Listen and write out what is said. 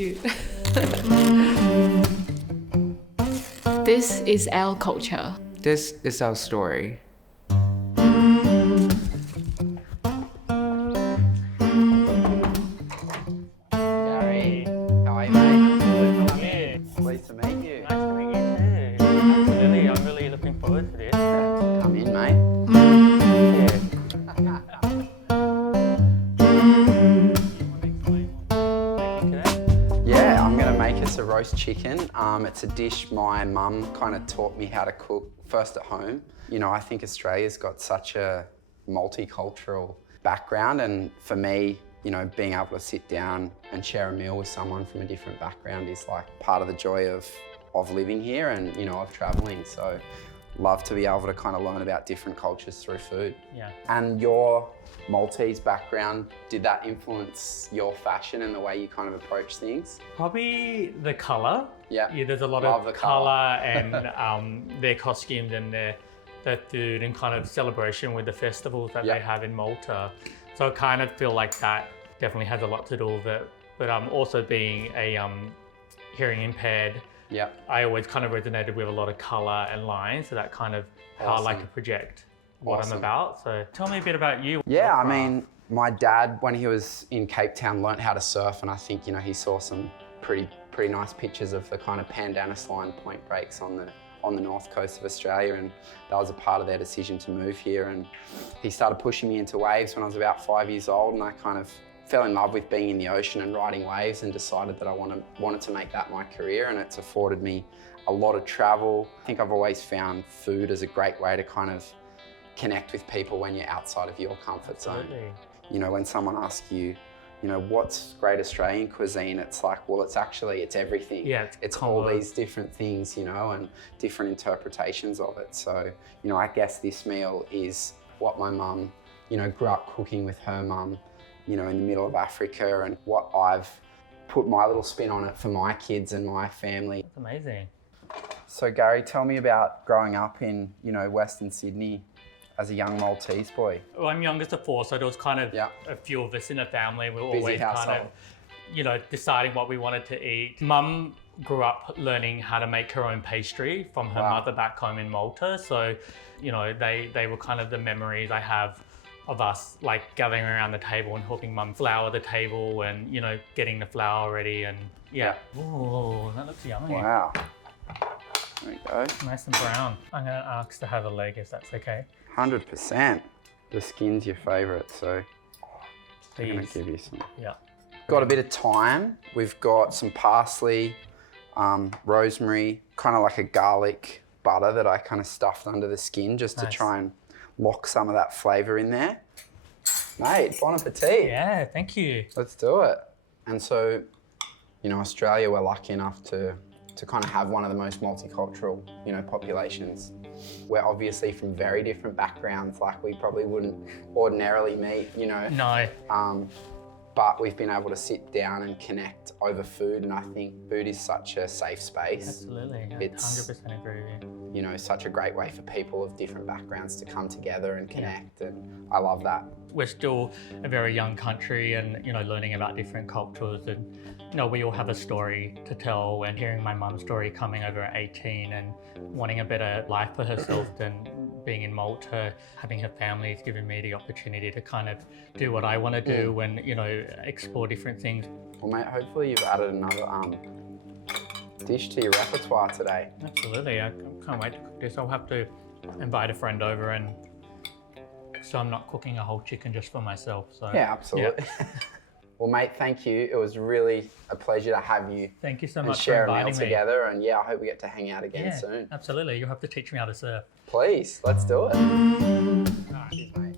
cute. This is our culture. This is our story. Gary, how are you, mate? Pleased to meet you. Nice to meet you too. Absolutely, I'm really looking forward to this. Come in, mate. Yeah, I'm going to make us a roast chicken. It's a dish my mum kind of taught me how to cook first at home. You know, I think Australia's got such a multicultural background, and for me, you know, being able to sit down and share a meal with someone from a different background is like part of the joy of living here and, you know, of traveling. So love to be able to kind of learn about different cultures through food. Yeah. And your Maltese background, did that influence your fashion and the way you kind of approach things? Probably the colour. Yeah. There's a lot Love of the colour colour. and their costumes and their food and kind of celebration with the festivals that they have in Malta. So I kind of feel like that definitely has a lot to do with it. But also being a hearing impaired, I always kind of resonated with a lot of colour and lines. So that kind of how I like to project what I'm about. So tell me a bit about you. Yeah, I mean, my dad, when he was in Cape Town, learnt how to surf, and I think, you know, he saw some pretty nice pictures of the kind of pandanus line point breaks on the north coast of Australia, and that was a part of their decision to move here. And he started pushing me into waves when I was about 5 years old, and I kind of fell in love with being in the ocean and riding waves and decided that I wanted to make that my career, and it's afforded me a lot of travel. I think I've always found food as a great way to kind of connect with people when you're outside of your comfort zone. You know, when someone asks you, you know, what's great Australian cuisine? It's like, well, it's everything. Yeah, it's all these different things, you know, and different interpretations of it. So, you know, I guess this meal is what my mum, you know, grew up cooking with her mum, you know, in the middle of Africa, and what I've put my little spin on it for my kids and my family. That's amazing. So Gary, tell me about growing up in, you know, Western Sydney as a young Maltese boy. Well, I'm youngest of four, so there was kind of a few of us in the family. We were always kind of, you know, deciding what we wanted to eat. Mum grew up learning how to make her own pastry from her mother back home in Malta. So, you know, they were kind of the memories I have of us like gathering around the table and helping Mum flour the table and, you know, getting the flour ready and Ooh, that looks yummy. Wow. There we go. Nice and brown. I'm gonna ask to have a leg if that's okay. 100%. The skin's your favourite, so I'm gonna give you some. Yeah. Got a bit of thyme. We've got some parsley, rosemary, kind of like a garlic butter that I kind of stuffed under the skin just to try and lock some of that flavour in there. Mate, bon appetit. Yeah, thank you. Let's do it. And so, you know, Australia, we're lucky enough to kind of have one of the most multicultural, you know, populations. We're obviously from very different backgrounds, like we probably wouldn't ordinarily meet, you know. No. But we've been able to sit down and connect over food, and I think food is such a safe space. Absolutely, I 100% agree with you. You know, such a great way for people of different backgrounds to come together and connect, and I love that. We're still a very young country and, you know, learning about different cultures, and, you know, we all have a story to tell, and hearing my mum's story coming over at 18 and wanting a better life for herself than being in Malta, having her family has given me the opportunity to kind of do what I want to do and, you know, explore different things. Well, mate, hopefully you've added another dish to your repertoire today. Absolutely, I can't wait to cook this. I'll have to invite a friend over, and so I'm not cooking a whole chicken just for myself. So yeah, absolutely. Yeah. Well, mate, thank you. It was really a pleasure to have you. Thank you so much for inviting me. Share a meal together, and yeah, I hope we get to hang out again soon. Absolutely, you'll have to teach me how to surf. Please, let's do it. All right, cheers, mate.